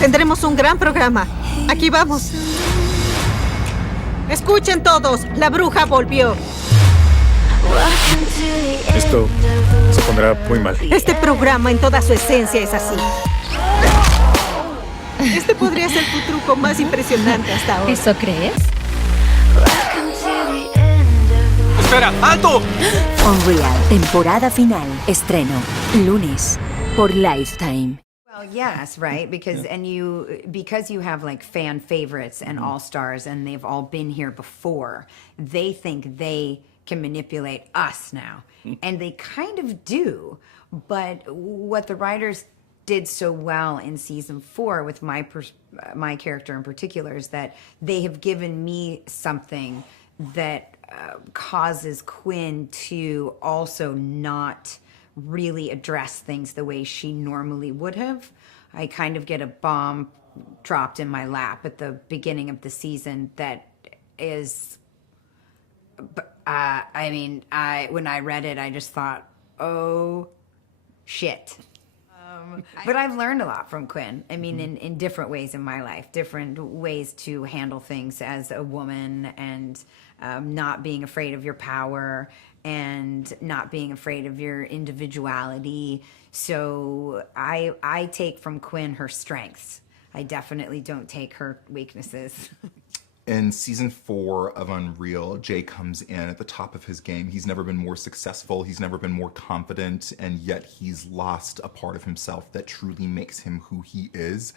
Tendremos un gran programa. Aquí vamos. Escuchen todos, la bruja volvió. Esto se pondrá muy mal. Este programa en toda su esencia es así. Este podría ser tu truco más impresionante hasta ahora. ¿Eso crees? ¡Espera! ¡Alto! unREAL, temporada final. Estreno, lunes, por Lifetime. Well, yes, right? Because because you have like fan favorites and all-stars and they've all been here before, they think they can manipulate us now. And they kind of do. But what the writers did so well in season 4 with my character in particular is that they have given me something that causes Quinn to also not really address things the way she normally would have. I kind of get a bomb dropped in my lap at the beginning of the season that is, when I read it, I just thought, oh, shit. But I've learned a lot from Quinn. I mean, in different ways in my life, different ways to handle things as a woman and not being afraid of your power and not being afraid of your individuality. So I take from Quinn her strengths. I definitely don't take her weaknesses. In season 4 of unREAL, Jay comes in at the top of his game. He's never been more successful. He's never been more confident, and yet he's lost a part of himself that truly makes him who he is.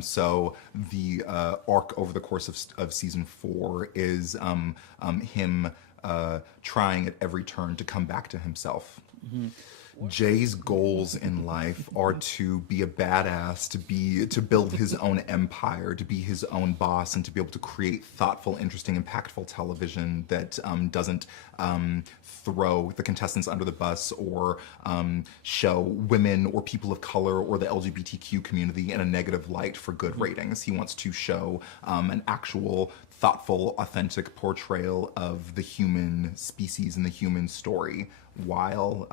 So the arc over the course of season 4 is him trying at every turn to come back to himself. Jay's goals in life are to be a badass, to build his own empire, to be his own boss, and to be able to create thoughtful, interesting, impactful television that doesn't throw the contestants under the bus or show women or people of color or the LGBTQ community in a negative light for good ratings. He wants to show an actual thoughtful, authentic portrayal of the human species and the human story while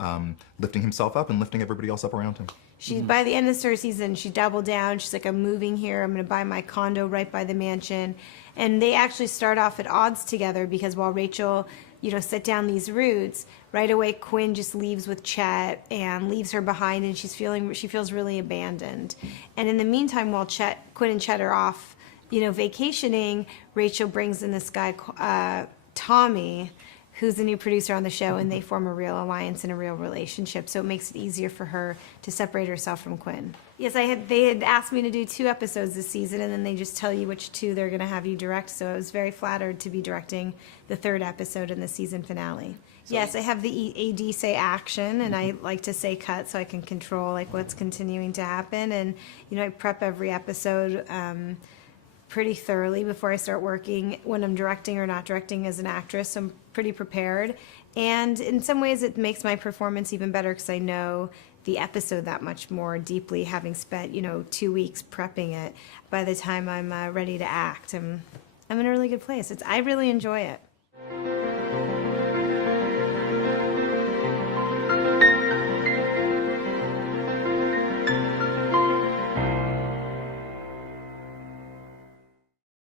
lifting himself up and lifting everybody else up around him. By the end of the third season, she doubled down. She's like, I'm moving here. I'm going to buy my condo right by the mansion. And they actually start off at odds together because while Rachel, set down these roots, right away Quinn just leaves with Chet and leaves her behind, and she feels really abandoned. And in the meantime, while Quinn and Chet are off, vacationing, Rachel brings in this guy, Tommy, who's the new producer on the show, and they form a real alliance and a real relationship. So it makes it easier for her to separate herself from Quinn. Yes, they had asked me to do 2 episodes this season, and then they just tell you which 2 they're going to have you direct. So I was very flattered to be directing the 3rd episode in the season finale. Yes, I have the AD say action, and I like to say cut so I can control what's continuing to happen. And I prep every episode pretty thoroughly before I start working when I'm directing or not directing as an actress. So I'm pretty prepared. And in some ways it makes my performance even better because I know the episode that much more deeply, having spent, 2 weeks prepping it. By the time I'm ready to act, I'm in a really good place. I really enjoy it.